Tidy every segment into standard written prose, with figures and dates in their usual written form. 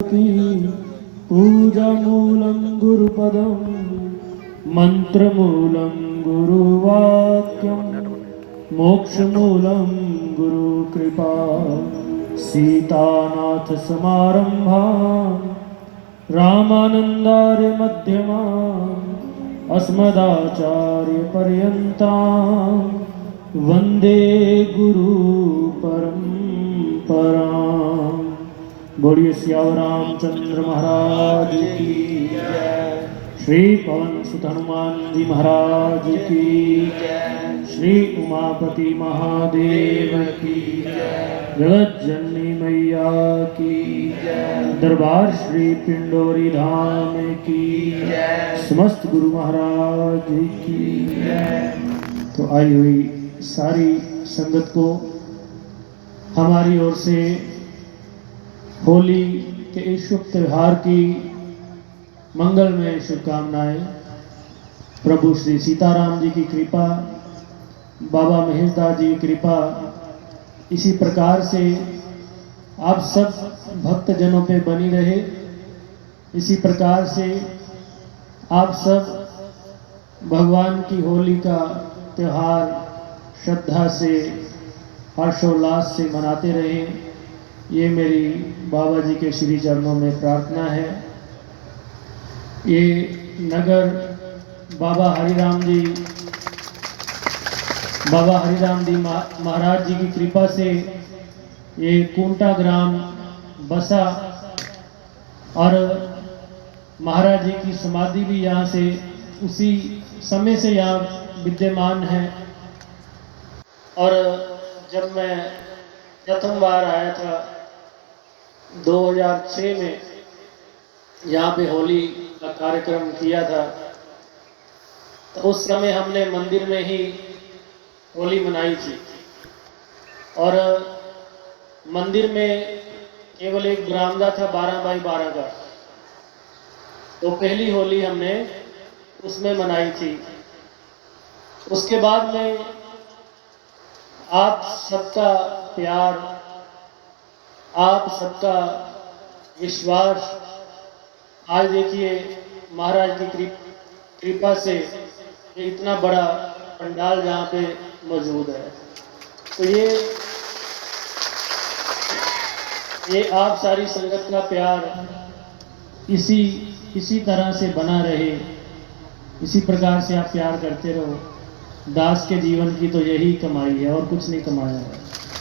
की पूजामूलं गुरुपदं मन्त्रमूलं गुरुवाक्यं मोक्षमूलं गुरुकृपा सीतानाथसमारम्भा रामानन्दार्यमध्यमाम् अस्मदाचार्यपर्यन्तां वन्दे गुरुपरम्पराम्। बोलिए सियावर रामचंद्र महाराज की जय। श्री पवन सुत हनुमान जी महाराज की जय। श्री उमापति महादेव की जय। जगत जननी मैया की जय। दरबार श्री पिंडोरी धाम की जय। समस्त गुरु महाराज की जय। तो आई हुई सारी संगत को हमारी ओर से होली के इस शुभ त्यौहार की मंगलमय शुभकामनाएं। प्रभु श्री सीताराम जी की कृपा, बाबा महेशदास जी की कृपा इसी प्रकार से आप सब भक्तजनों पे बनी रहे। इसी प्रकार से आप सब भगवान की होली का त्यौहार श्रद्धा से हर्षोल्लास से मनाते रहें, ये मेरी बाबा जी के श्री चरणों में प्रार्थना है। ये नगर बाबा हरिराम जी महाराज जी की कृपा से ये कुंटा ग्राम बसा और महाराज जी की समाधि भी यहाँ से उसी समय से यहाँ विद्यमान है। और जब मैं प्रथम बार आया था 2006 में यहाँ पे होली का कार्यक्रम किया था, तो उस समय हमने मंदिर में ही होली मनाई थी और मंदिर में केवल एक बरामदा था 12 बाई 12 का। तो पहली होली हमने उसमें मनाई थी। उसके बाद में आप सबका प्यार, आप सबका विश्वास, आज देखिए महाराज की कृपा से इतना बड़ा पंडाल जहाँ पे मौजूद है। तो ये आप सारी संगत का प्यार इसी तरह से बना रहे, इसी प्रकार से आप प्यार करते रहो। दास के जीवन की तो यही कमाई है और कुछ नहीं कमाया है,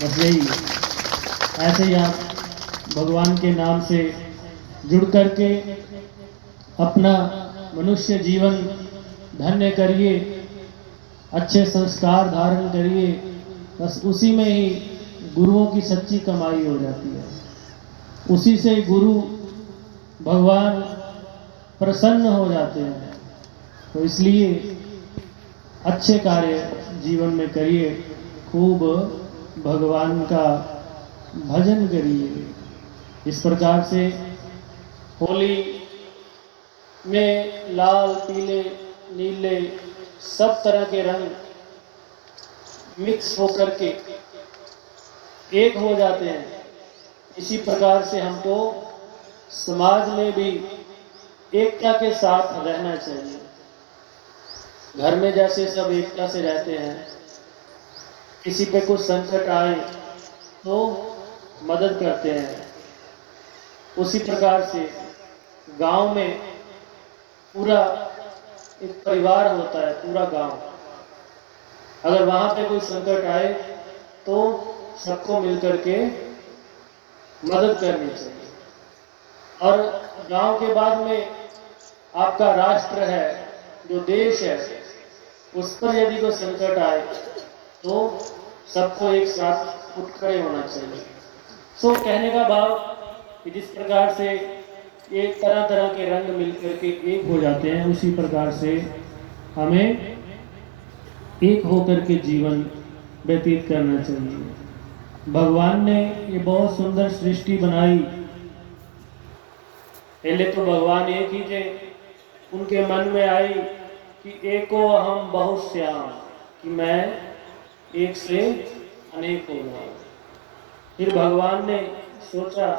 बस यही है। ऐसे ही आप भगवान के नाम से जुड़ करके अपना मनुष्य जीवन धन्य करिए, अच्छे संस्कार धारण करिए, बस उसी में ही गुरुओं की सच्ची कमाई हो जाती है। उसी से गुरु भगवान प्रसन्न हो जाते हैं। तो इसलिए अच्छे कार्य जीवन में करिए, खूब भगवान का भजन करिए। इस प्रकार से होली में लाल, पीले, नीले सब तरह के रंग मिक्स होकर के एक हो जाते हैं। इसी प्रकार से हमको समाज में भी एकता के साथ रहना चाहिए। घर में जैसे सब एकता से रहते हैं, किसी पे कुछ संकट आए तो मदद करते हैं, उसी प्रकार से गांव में पूरा एक परिवार होता है, पूरा गांव। अगर वहां पे कोई संकट आए तो सबको मिलकर के मदद करनी चाहिए। और गांव के बाद में आपका राष्ट्र है, जो देश है, उस पर यदि कोई संकट आए तो सबको एक साथ उठ खड़े होना चाहिए। सो कहने का भाव कि जिस प्रकार से एक तरह तरह के रंग मिलकर के एक हो जाते हैं, उसी प्रकार से हमें एक होकर के जीवन व्यतीत करना चाहिए। भगवान ने ये बहुत सुंदर सृष्टि बनाई। पहले तो भगवान एक ही थे, उनके मन में आई कि एको हम बहुश्याम, कि मैं एक से अनेक हो गया। फिर भगवान ने सोचा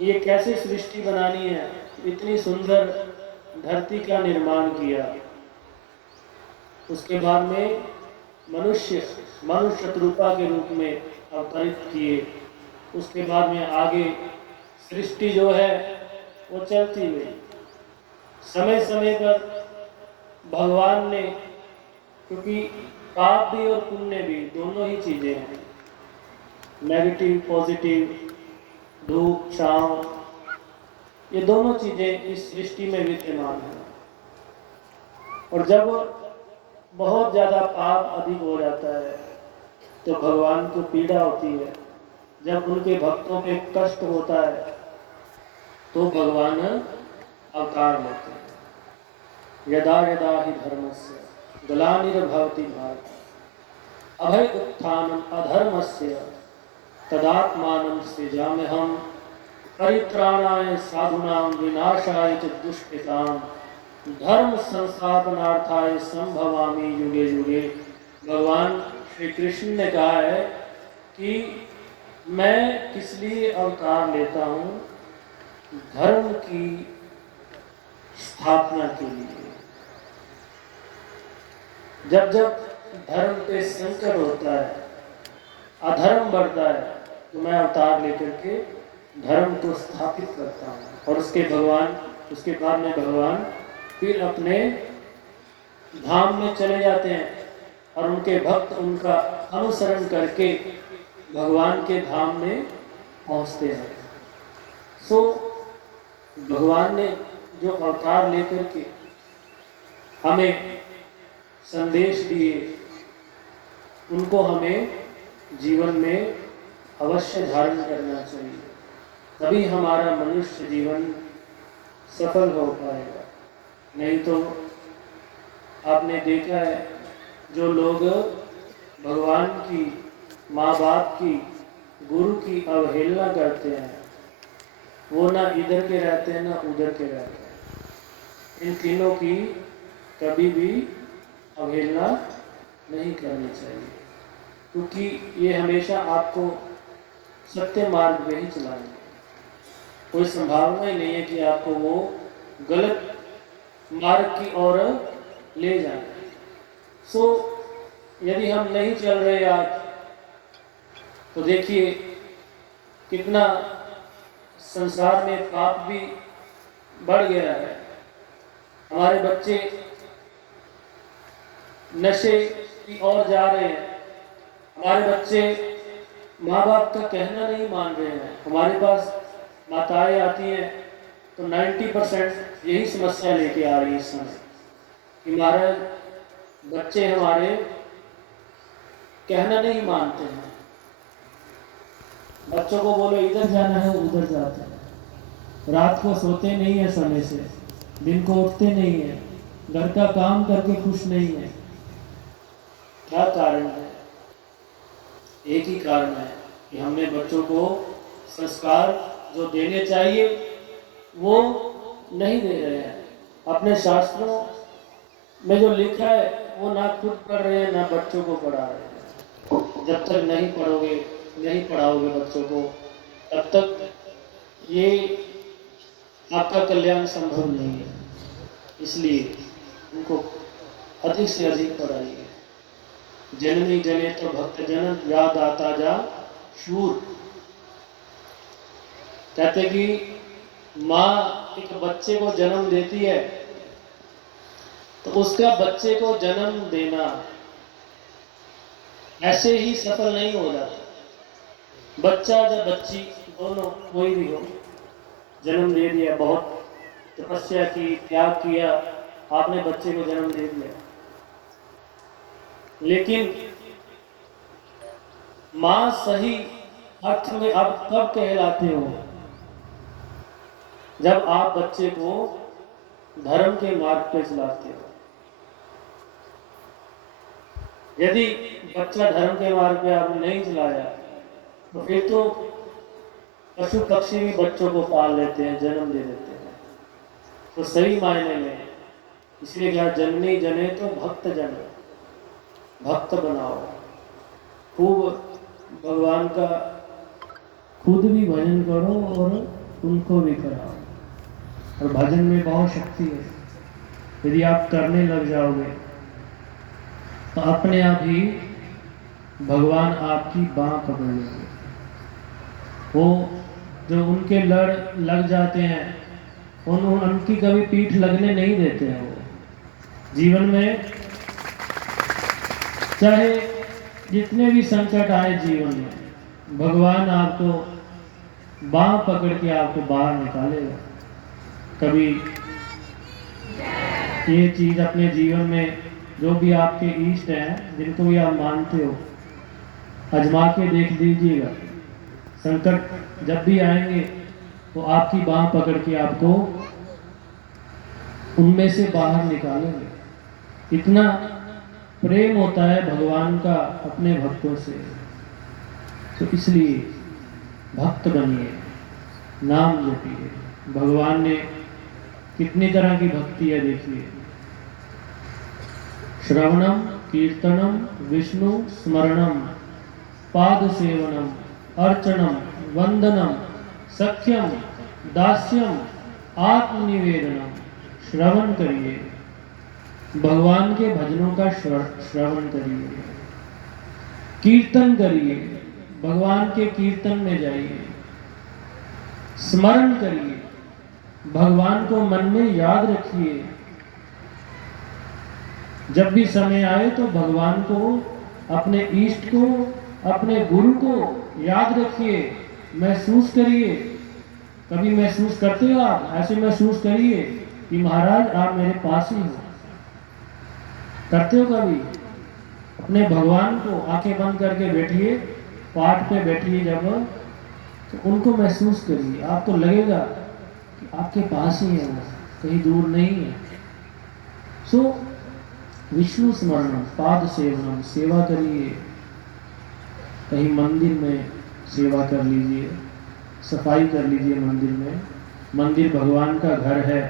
ये कैसे सृष्टि बनानी है, इतनी सुंदर धरती का निर्माण किया। उसके बाद में मनुष्य शत्रुपा के रूप में अवतरित किए। उसके बाद में आगे सृष्टि जो है वो चलती गई। समय समय पर भगवान ने, क्योंकि पाप भी और पुण्य भी दोनों ही चीजें हैं, नेगेटिव पॉजिटिव, धूप छांव, ये दोनों चीजें इस सृष्टि में विद्यमान हैं। और जब बहुत ज्यादा पाप अधिक हो जाता है तो भगवान को पीड़ा होती है। जब उनके भक्तों पे कष्ट होता है तो भगवान अवतार लेते हैं। यदा यदा हि धर्मस्य ग्लानिर्भवति भारत अभय उत्थानम अधर्मस्य तदात्मानं सृजाम्यहम् परित्राणाय साधूनां विनाशाय च दुष्कृतां धर्म संस्थापनार्थाय संभवामि युगे युगे। भगवान श्री कृष्ण ने कहा है कि मैं किस लिए अवतार लेता हूँ, धर्म की स्थापना के लिए। जब जब धर्म पे संकट होता है, अधर्म बढ़ता है, तो मैं अवतार लेकर के धर्म को स्थापित करता हूँ। और उसके बाद में भगवान फिर अपने धाम में चले जाते हैं और उनके भक्त उनका अनुसरण करके भगवान के धाम में पहुँचते हैं। सो भगवान ने जो अवतार लेकर के हमें संदेश दिए, उनको हमें जीवन में अवश्य धारण करना चाहिए, तभी हमारा मनुष्य जीवन सफल हो पाएगा। नहीं तो आपने देखा है, जो लोग भगवान की, माँ बाप की, गुरु की अवहेलना करते हैं, वो ना इधर के रहते हैं ना उधर के रहते हैं। इन तीनों की कभी भी अवहेलना नहीं करनी चाहिए, क्योंकि ये हमेशा आपको सत्य मार्ग में ही चलाएंगे। कोई संभावना ही नहीं है कि आपको वो गलत मार्ग की ओर ले जाए। सो यदि हम नहीं चल रहे आज, तो देखिए कितना संसार में पाप भी बढ़ गया है। हमारे बच्चे नशे की ओर जा रहे हैं, हमारे बच्चे माँ बाप का कहना नहीं मान रहे हैं। हमारे पास माताएं आती हैं तो 90% यही समस्या लेके आ रही है इस समय कि हमारे बच्चे हमारे कहना नहीं मानते हैं। बच्चों को बोलो इधर जाना है, उधर जाते हैं। रात को सोते नहीं है समय से, दिन को उठते नहीं है, घर का काम करके खुश नहीं है। क्या कारण है? एक ही कारण है कि हमने बच्चों को संस्कार जो देने चाहिए वो नहीं दे रहे हैं। अपने शास्त्रों में जो लिखा है वो ना खुद पढ़ रहे हैं, ना बच्चों को पढ़ा रहे हैं। जब तक नहीं पढ़ोगे, नहीं पढ़ाओगे बच्चों को, तब तक ये आपका कल्याण संभव नहीं है। इसलिए उनको अधिक से अधिक पढ़ाइए। जननी जने तो भक्त जन या दाता जा शूर। कहते कि माँ एक बच्चे को जन्म देती है तो उसका बच्चे को जन्म देना ऐसे ही सफल नहीं हो जाता। बच्चा या बच्ची दोनों कोई भी हो, जन्म दे दिया, बहुत तपस्या की, त्याग किया, आपने बच्चे को जन्म दे दिया। लेकिन मां सही अर्थ में आप कब कहलाते हो? जब आप बच्चे को धर्म के मार्ग पे चलाते हो। यदि बच्चा धर्म के मार्ग पे आपने नहीं चलाया तो फिर तो पशु पक्षी भी बच्चों को पाल लेते हैं, जन्म दे देते हैं। तो सही मायने में इसलिए क्या, जननी जने तो भक्त जन, भक्त बनाओ। खूब भगवान का खुद भी भजन करो और उनको भी कराओ। और भजन में बहुत शक्ति है, यदि आप करने लग जाओगे तो अपने आप ही भगवान आपकी बाँह पकड़ लेंगे। वो जो उनके लड़ लग जाते हैं उनकी कभी पीठ लगने नहीं देते हैं। वो जीवन में चाहे जितने भी संकट आए जीवन में, भगवान आपको बाँह पकड़ के आपको बाहर निकालेगा। कभी ये चीज़ अपने जीवन में जो भी आपके इष्ट हैं, जिनको भी आप मानते हो, आजमा के देख लीजिएगा। संकट जब भी आएंगे तो आपकी बाँह पकड़ के आपको उनमें से बाहर निकालेंगे। इतना प्रेम होता है भगवान का अपने भक्तों से। तो इसलिए भक्त बनिए, नाम जपिए। भगवान ने कितनी तरह की भक्ति है देखिए। श्रवणम कीर्तनम विष्णु स्मरणम पाद सेवनम अर्चनम वंदनम सख्यम दास्यम आत्मनिवेदनम। श्रवण करिए, भगवान के भजनों का श्रवण करिए, कीर्तन करिए, भगवान के कीर्तन में जाइए, स्मरण करिए, भगवान को मन में याद रखिए। जब भी समय आए तो भगवान को, अपने इष्ट को, अपने गुरु को याद रखिए, महसूस करिए। कभी महसूस करते हो आप? ऐसे महसूस करिए कि महाराज आप मेरे पास ही हो। करते हो कभी? अपने भगवान को आंखें बंद करके बैठिए, पाठ पे बैठिए जब, तो उनको महसूस करिए। आपको लगेगा कि आपके पास ही है, वो कहीं दूर नहीं है। सो विष्णु स्मरण पाद सेवनम, सेवा करिए। कहीं मंदिर में सेवा कर लीजिए, सफाई कर लीजिए मंदिर में। मंदिर भगवान का घर है,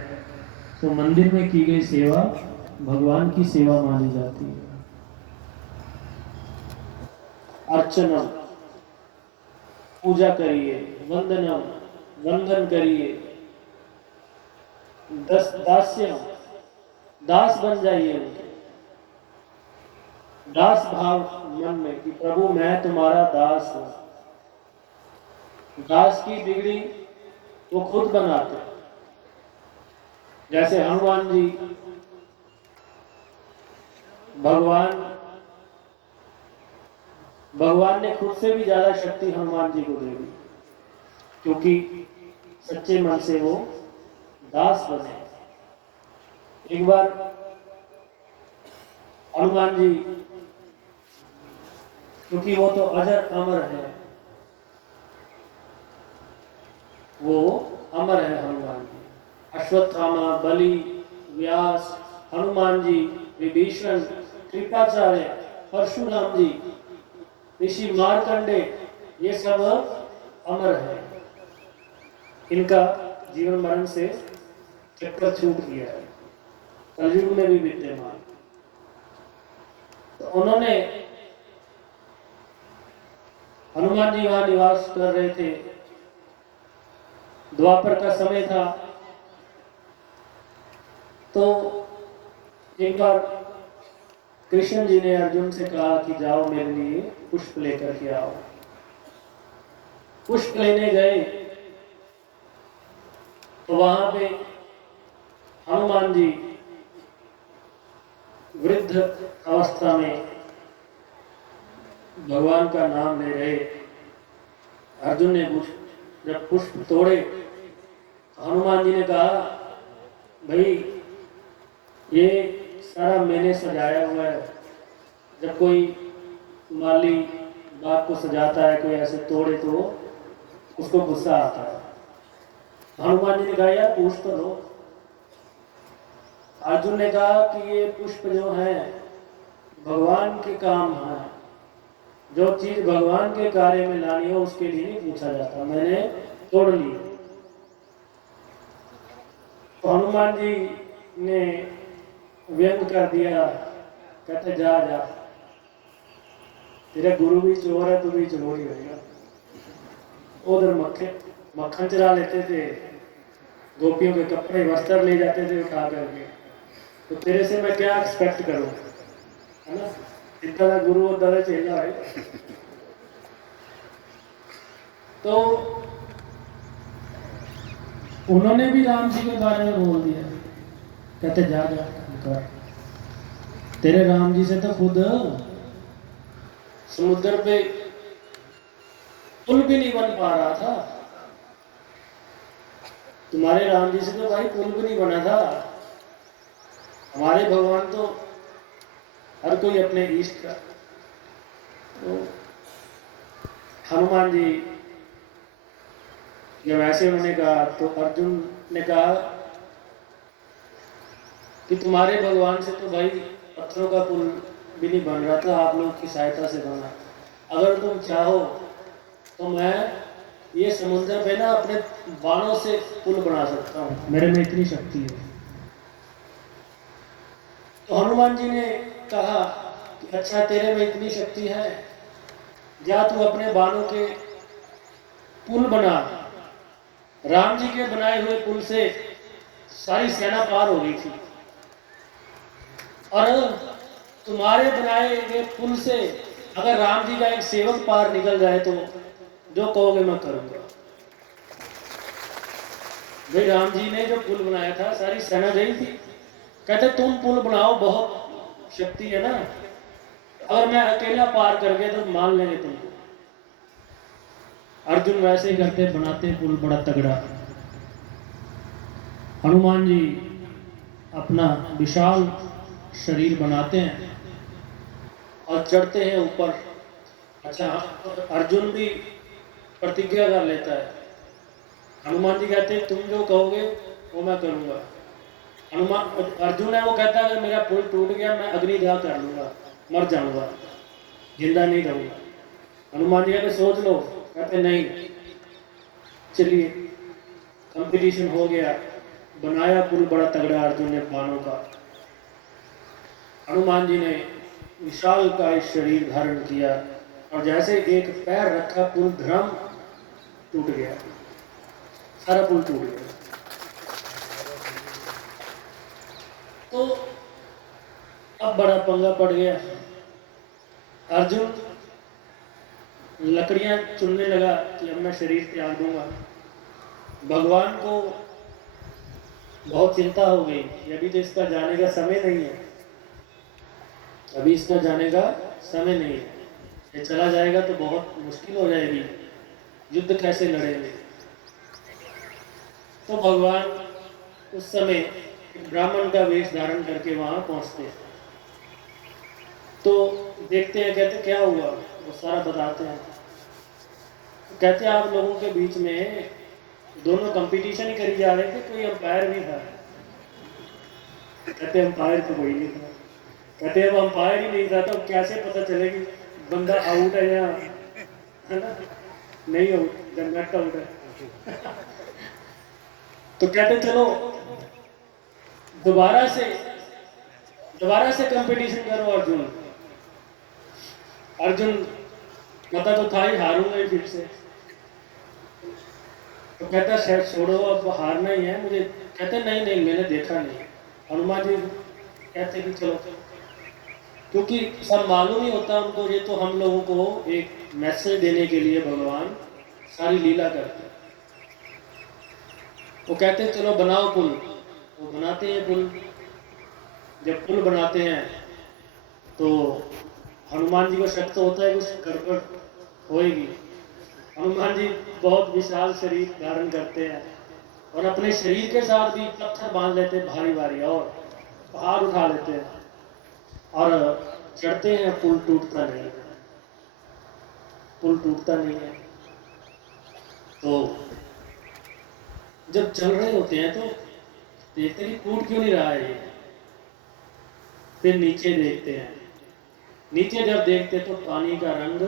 तो मंदिर में की गई सेवा भगवान की सेवा मानी जाती है। अर्चना, पूजा करिए, वंदनम, वंदन करिए। दास्यम, दास बन जाइए उनके। दास भाव मन में कि प्रभु मैं तुम्हारा दास हूं। दास की बिगड़ी वो खुद बनाते, जैसे हनुमान जी भगवान ने खुद से भी ज्यादा शक्ति हनुमान जी को दे दी, क्योंकि सच्चे मन से वो दास बने। एक बार हनुमान जी, क्योंकि वो तो अजर अमर है, वो अमर है हनुमान जी। अश्वत्थामा, बलि, व्यास, हनुमान जी, विभीषण, कृपाचार्य, परशुराम जी, ऋषि मार्कंडे, ये सब अमर है। इनका जीवन मरण से चक्कर छूट गया है, कलयुग में भी विद्यमान। तो उन्होंने, हनुमान जी वहां निवास कर रहे थे, द्वापर का समय था। तो एक बार कृष्ण जी ने अर्जुन से कहा कि जाओ मेरे लिए पुष्प लेकर के आओ। पुष्प लेने गए तो वहां पे हनुमान जी वृद्ध अवस्था में भगवान का नाम ले रहे। अर्जुन ने जब पुष्प तोड़े, हनुमान जी ने कहा भाई ये सारा मैंने सजाया हुआ है। जब कोई माली बाग को सजाता है, कोई ऐसे तोड़े तो उसको गुस्सा आता है। हनुमान जी ने कहा यार पूछ तो लो। अर्जुन ने कहा कि ये पुष्प जो है भगवान के काम है, जो चीज भगवान के कार्य में लानी हो उसके लिए नहीं पूछा जाता, मैंने तोड़ ली। तो हनुमान जी ने व्यंग कर दिया, कहते जा जा, तेरा गुरु भी चोर है, तू भी चोर ही रहेगा। उधर मक्खे मक्खन चुरा लेते थे, गोपियों के कपड़े वस्त्र ले जाते थे उठा करके। तो तेरे से मैं क्या एक्सपेक्ट करूं, है ना? इतना गुरु और दादा चेला है। तो उन्होंने भी राम जी के बारे में बोल दिया, कहते जा जा कर, तेरे राम जी से तो खुद समुद्र पे पुल भी नहीं बन पा रहा था, तुम्हारे राम जी से तो भाई पुल भी नहीं बना था। हमारे भगवान तो हर कोई अपने इष्ट का। तो हनुमान जी जब ऐसे उन्होंने कहा तो अर्जुन ने कहा कि तुम्हारे भगवान से तो भाई पत्थरों का पुल भी नहीं बन रहा था, आप लोगों की सहायता से बना। अगर तुम चाहो तो मैं ये समुद्र पे ना अपने बाणों से पुल बना सकता हूँ, मेरे में इतनी शक्ति है। तो हनुमान जी ने कहा कि अच्छा तेरे में इतनी शक्ति है, जा तू अपने बाणों के पुल बना। राम जी के बनाए हुए पुल से सारी सेना पार हो गई थी, और तुम्हारे बनाए हुए पुल से अगर राम जी का एक सेवक पार निकल जाए तो जो कहोगे मैं करूंगा। भाई राम जी ने जो पुल बनाया था सारी सेना गई थी, कहते तुम पुल बनाओ, बहुत शक्ति है ना, अगर मैं अकेला पार कर गया तो मान लेंगे तुमको। अर्जुन वैसे ही करते, बनाते पुल बड़ा तगड़ा। हनुमान जी अपना विशाल शरीर बनाते हैं और चढ़ते हैं ऊपर। अच्छा, अर्जुन भी प्रतिज्ञा कर लेता है। हनुमान जी कहते हैं तुम जो कहोगे वो मैं करूंगा। अर्जुन है वो कहता है मेरा पुल टूट गया, मैं अग्निदाह कर लूंगा, मर जाऊंगा, जिंदा नहीं रहूंगा। हनुमान जी कहते सोच लो, कहते नहीं। चलिए कंपटीशन हो गया, बनाया पुल बड़ा तगड़ा अर्जुन ने बाणों का। हनुमान जी ने विशाल का शरीर धारण किया और जैसे एक पैर रखा पुल धर्म टूट गया, सारा पुल टूट गया। तो अब बड़ा पंगा पड़ गया। अर्जुन लकड़ियां चुनने लगा कि अब मैं शरीर त्याग दूंगा। भगवान को बहुत चिंता हो गई, अभी तो इसका जाने का समय नहीं है, अभी इसका जाने का समय नहीं है, ये चला जाएगा तो बहुत मुश्किल हो जाएगी, युद्ध कैसे लड़ेंगे। तो भगवान उस समय ब्राह्मण का वेश धारण करके वहां पहुंचते हैं। तो देखते हैं, कहते क्या हुआ, वो सारा बताते हैं। कहते आप लोगों के बीच में दोनों कंपटीशन ही करी जा रहे थे, कोई अंपायर भी था। कहते अंपायर तो कोई नहीं था। कहते अब अंपायर ही नहीं था तो कैसे पता चले कि बंदा आउट है या है ना नहीं आउट, जब नेट आउट है। तो कहते चलो दोबारा से कंपटीशन करो। अर्जुन पता तो था ही हारूंगा ही फिर से। तो कहता शायद छोड़ो अब हारना ही है मुझे। कहते नहीं नहीं मैंने देखा नहीं। हनुमान जी कहते कि चलो, क्योंकि सब मालूम ही होता उनको, ये तो हम लोगों को एक मैसेज देने के लिए भगवान सारी लीला करते। वो कहते चलो बनाओ पुल। वो बनाते हैं पुल। जब पुल बनाते हैं तो हनुमान जी को शक तो होता है कुछ गड़बड़ होएगी। हनुमान जी बहुत विशाल शरीर धारण करते हैं और अपने शरीर के साथ भी पत्थर बांध लेते हैं भारी भारी, और पहाड़ उठा लेते हैं और चढ़ते हैं। पुल टूटता नहीं है, पुल टूटता नहीं है। तो जब चल रहे होते हैं तो देखते हैं टूट क्यों नहीं रहा है ये। फिर नीचे देखते हैं, नीचे जब देखते तो पानी का रंग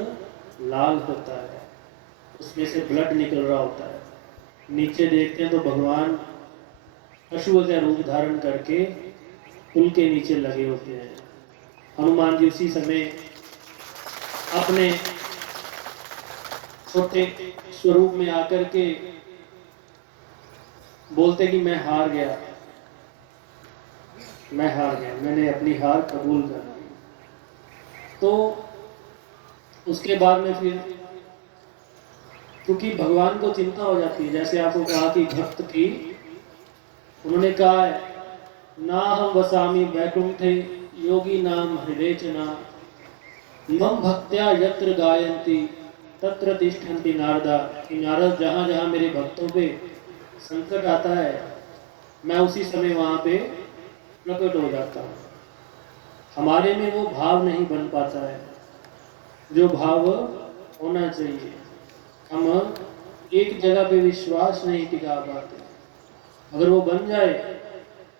लाल होता है, उसमें से ब्लड निकल रहा होता है। नीचे देखते हैं तो भगवान पशुओं का रूप धारण करके पुल के नीचे लगे होते हैं। हनुमान जी उसी समय अपने छोटे स्वरूप में आकर के बोलते कि मैं हार गया, मैंने अपनी हार कबूल कर ली। तो उसके बाद में फिर क्योंकि भगवान को चिंता हो जाती है, जैसे आपको कहा कि भक्त की, उन्होंने कहा है ना हम वसामी वैकुंठे योगी नाम हृदय चना मम भक्त्या यत्र गायंती तत्र तिष्ठन्ति नारदा। कि नारद जहाँ जहाँ मेरे भक्तों पे संकट आता है मैं उसी समय वहाँ पे प्रकट हो जाता हूँ। हमारे में वो भाव नहीं बन पाता है जो भाव होना चाहिए। हम एक जगह पे विश्वास नहीं टिका पाते, अगर वो बन जाए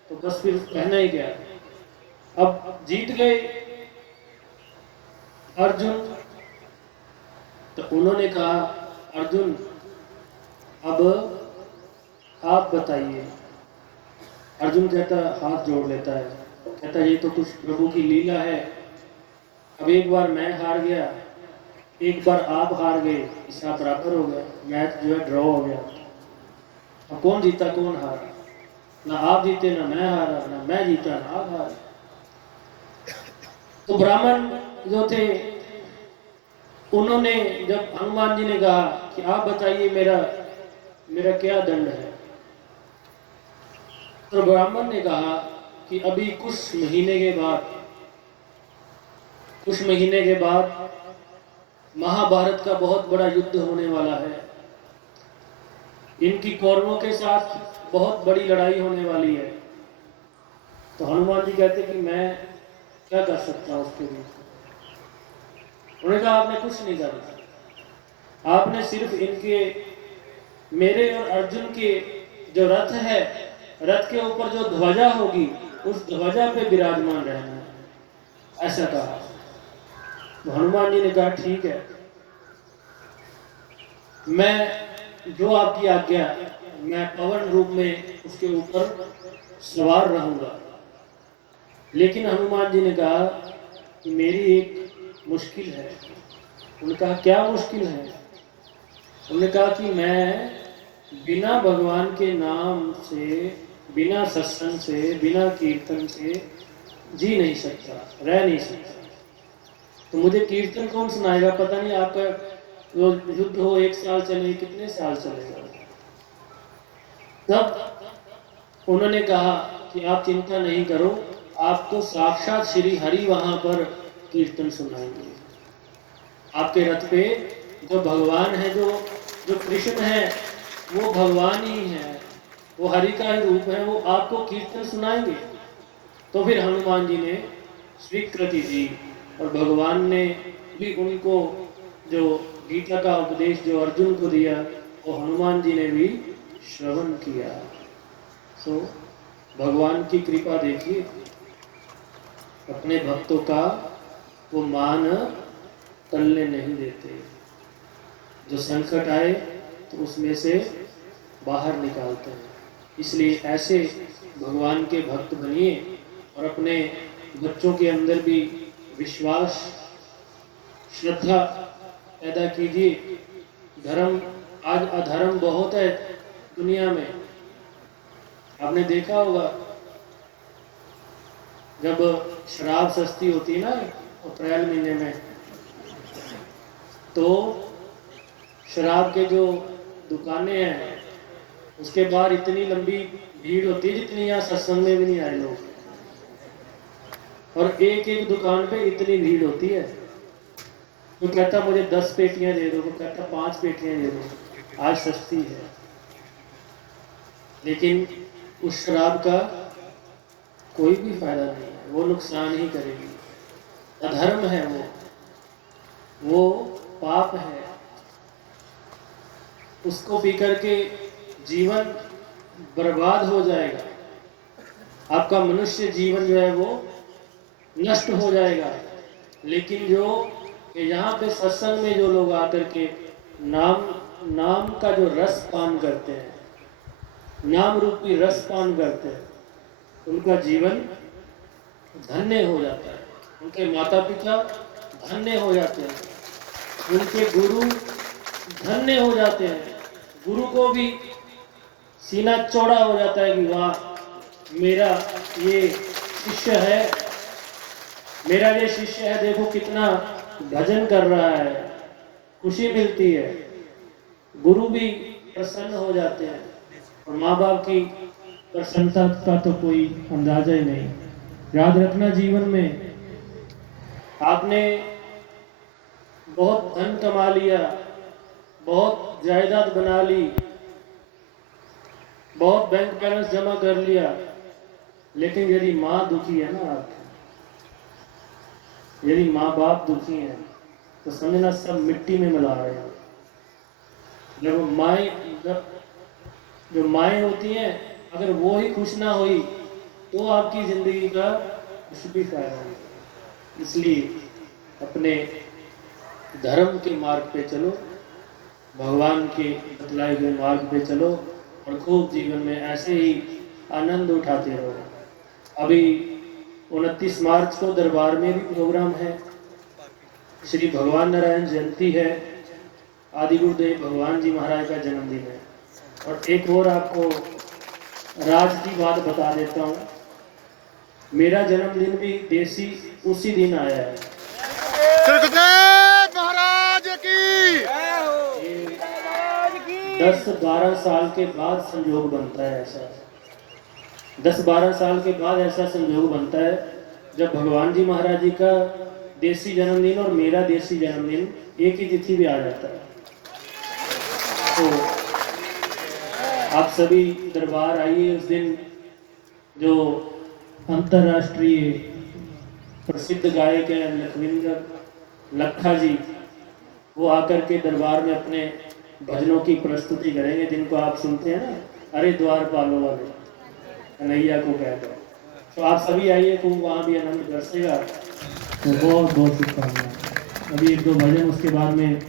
तो बस फिर कहना ही क्या। अब जीत गए अर्जुन, तो उन्होंने कहा अर्जुन अब आप बताइए। अर्जुन कहता, हाथ जोड़ लेता है, कहता ये तो कुछ प्रभु की लीला है। अब एक बार मैं हार गया, एक बार आप हार गए, हिसाब बराबर हो गया, मैच जो है ड्रॉ हो गया। अब कौन जीता कौन हारा? ना आप जीते ना मैं हारा, ना मैं जीता ना आप हारे। तो ब्राह्मण जो थे उन्होंने, जब हनुमान जी ने कहा कि आप बताइए मेरा क्या दंड है, तो ब्राह्मण ने कहा कि अभी कुछ महीने के बाद महाभारत का बहुत बड़ा युद्ध होने वाला है। इनकी कौरवों के साथ बहुत बड़ी लड़ाई होने वाली है। तो हनुमान जी कहते कि मैं क्या कर सकता हूं उसके लिए। उन्होंने कहा आपने कुछ नहीं करना, आपने सिर्फ इनके, मेरे और अर्जुन के जो रथ है, रथ के ऊपर जो ध्वजा होगी उस ध्वजा पे विराजमान रहना है, ऐसा कहा। तो हनुमान जी ने कहा ठीक है, मैं जो आपकी आज्ञा, मैं पवन रूप में उसके ऊपर सवार रहूंगा। लेकिन हनुमान जी ने कहा कि मेरी एक मुश्किल है। उन्होंने कहा क्या मुश्किल है? उन्होंने कहा कि मैं बिना भगवान के नाम से, बिना सत्संग से, बिना कीर्तन से जी नहीं सकता, रह नहीं सकता। तो मुझे कीर्तन कौन सुनाएगा? पता नहीं आपका जो युद्ध हो 1 साल चले, कितने साल चलेगा। तब उन्होंने कहा कि आप चिंता नहीं करो, आपको साक्षात श्री हरि वहां पर कीर्तन सुनाएंगे। आपके रथ पे जो भगवान है, जो कृष्ण है, वो भगवान ही है, वो हरि का ही रूप है, वो आपको कीर्तन सुनाएंगे। तो फिर हनुमान जी ने स्वीकृति दी और भगवान ने भी उनको जो गीता का उपदेश जो अर्जुन को दिया वो हनुमान जी ने भी श्रवण किया। तो भगवान की कृपा देखिए, अपने भक्तों का वो मान टलने नहीं देते। जो संकट आए तो उसमें से बाहर निकालते हैं। इसलिए ऐसे भगवान के भक्त बनिए और अपने बच्चों के अंदर भी विश्वास, श्रद्धा पैदा कीजिए। धर्म, आज अधर्म बहुत है दुनिया में। आपने देखा होगा जब शराब सस्ती होती है ना अप्रैल महीने में, तो शराब के जो दुकानें हैं उसके बाहर इतनी लंबी भीड़ होती है जितनी यहाँ सत्संग में भी नहीं आए लोग, और एक एक दुकान पे इतनी भीड़ होती है। तो कहता मुझे 10 पेटियां दे दो, वो कहता 5 पेटियां दे दो, आज सस्ती है। लेकिन उस शराब का कोई भी फायदा नहीं है, वो नुकसान ही करेगी। अधर्म है वो पाप है। उसको पी करके जीवन बर्बाद हो जाएगा, आपका मनुष्य जीवन जो है वो नष्ट हो जाएगा। लेकिन जो यहाँ पे सत्संग में जो लोग आकर के नाम का जो रस पान करते हैं, नाम रूपी रस पान करते हैं, उनका जीवन धन्य हो जाता है। उनके माता पिता धन्य हो जाते हैं, उनके गुरु धन्य हो जाते हैं। गुरु को भी सीना चौड़ा हो जाता है कि वाह, मेरा ये शिष्य है, मेरा ये शिष्य है, देखो कितना भजन कर रहा है, खुशी मिलती है। गुरु भी प्रसन्न हो जाते हैं और माँ बाप की प्रसन्नता का तो कोई अंदाजा ही नहीं। याद रखना, जीवन में आपने बहुत धन कमा लिया, बहुत जायदाद बना ली, बहुत बैंक बैलेंस जमा कर लिया, लेकिन यदि माँ दुखी है ना आपकी, यदि माँ बाप दुखी हैं, तो समझना सब मिट्टी में मिला रहे हैं। जो माएँ होती हैं, अगर वो ही खुश ना हुई तो आपकी जिंदगी का कुछ भी फायदा नहीं। इसलिए अपने धर्म के मार्ग पे चलो, भगवान के बतलाए हुए मार्ग पे चलो और खूब जीवन में ऐसे ही आनंद उठाते रहो। अभी 29 मार्च को दरबार में भी प्रोग्राम है, श्री भगवान नारायण जयंती है, आदि गुरुदेव भगवान जी महाराज का जन्मदिन है। और एक और आपको राज की बात बता देता हूँ, मेरा जन्मदिन भी देसी उसी दिन आया है। महाराज की 10-12 साल के बाद संयोग बनता है ऐसा, 10-12 साल के बाद ऐसा संयोग बनता है जब भगवान जी महाराज जी का देसी जन्मदिन और मेरा देसी जन्मदिन एक ही तिथि भी आ जाता है। तो आप सभी दरबार आइए उस दिन। जो अंतर्राष्ट्रीय प्रसिद्ध गायक है लखविंदर लखा जी, वो आकर के दरबार में अपने भजनों की प्रस्तुति करेंगे, जिनको आप सुनते हैं ना, अरे द्वार पालो वाले कन्हैया को कहकर। तो आप सभी आइए, तो वहाँ भी आनंद बरसेगा। तो बहुत बहुत शुभकामनाएं। अभी 1-2 भजन, उसके बाद में